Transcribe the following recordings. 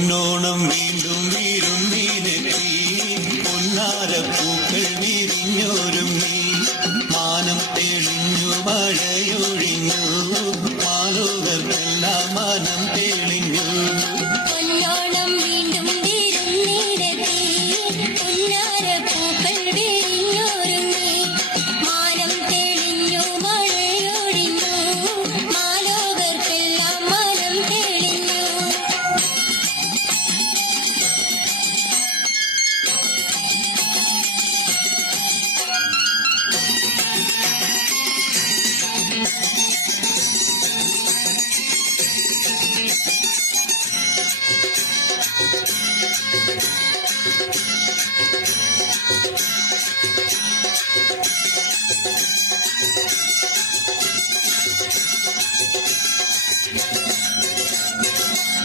പൊന്നോണം വീണ്ടും വീരുന്നീനെത്തി പൊന്നാരപ്പൂക്കൾ വിരിഞ്ഞൊരുങ്ങി മാനം തെളിഞ്ഞു മഴയൊഴിഞ്ഞു മാലോകർക്കെല്ലാം മനം തെളിഞ്ഞു പൊന്നോണം വീണ്ടും വീരുന്നീനെത്തി പൊന്നാരപ്പൂക്കൾ വിരിഞ്ഞൊരുങ്ങി മാനം തെളിഞ്ഞു മഴയൊഴിഞ്ഞു മാലോകർക്കെല്ലാം മനം തെളിഞ്ഞു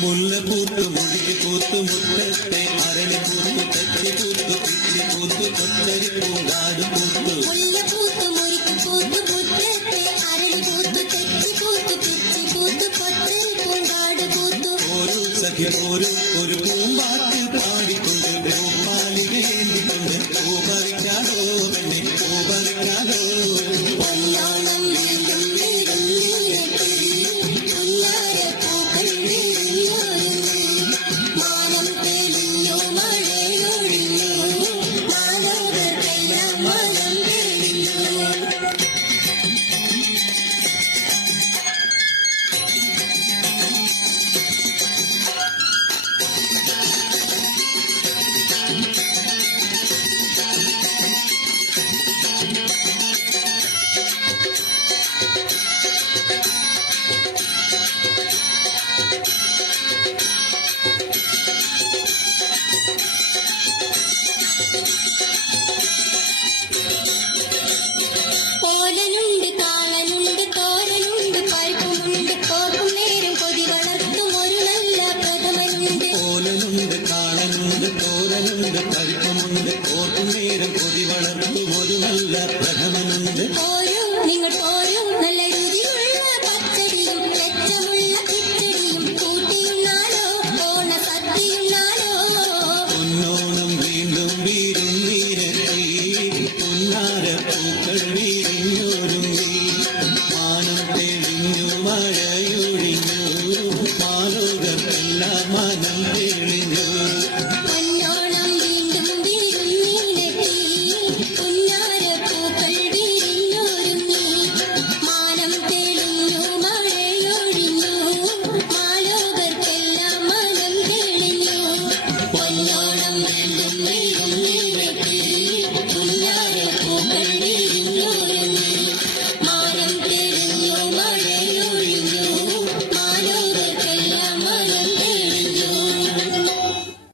മുല്ലപ്പൂത്ത് മുടിപ്പൂത്ത് മുറ്റത്തെ അരളിപ്പൂത്ത് തെറ്റിപ്പൂത്ത് പിറ്റിപ്പൂത്ത് കൊത്തരിപ്പൂങ്കാട് പൂത്ത് മുല്ലപ്പൂത്ത് മുറിക്കുപൂത്ത് മുറ്റത്തെ അരളിപ്പൂത്ത് തെറ്റിപ്പൂത്ത് പിച്ചിപ്പൂത്ത് കൊത്തരിപ്പൂങ്കാട് പൂത്തു ഒരു സഖി ഒരു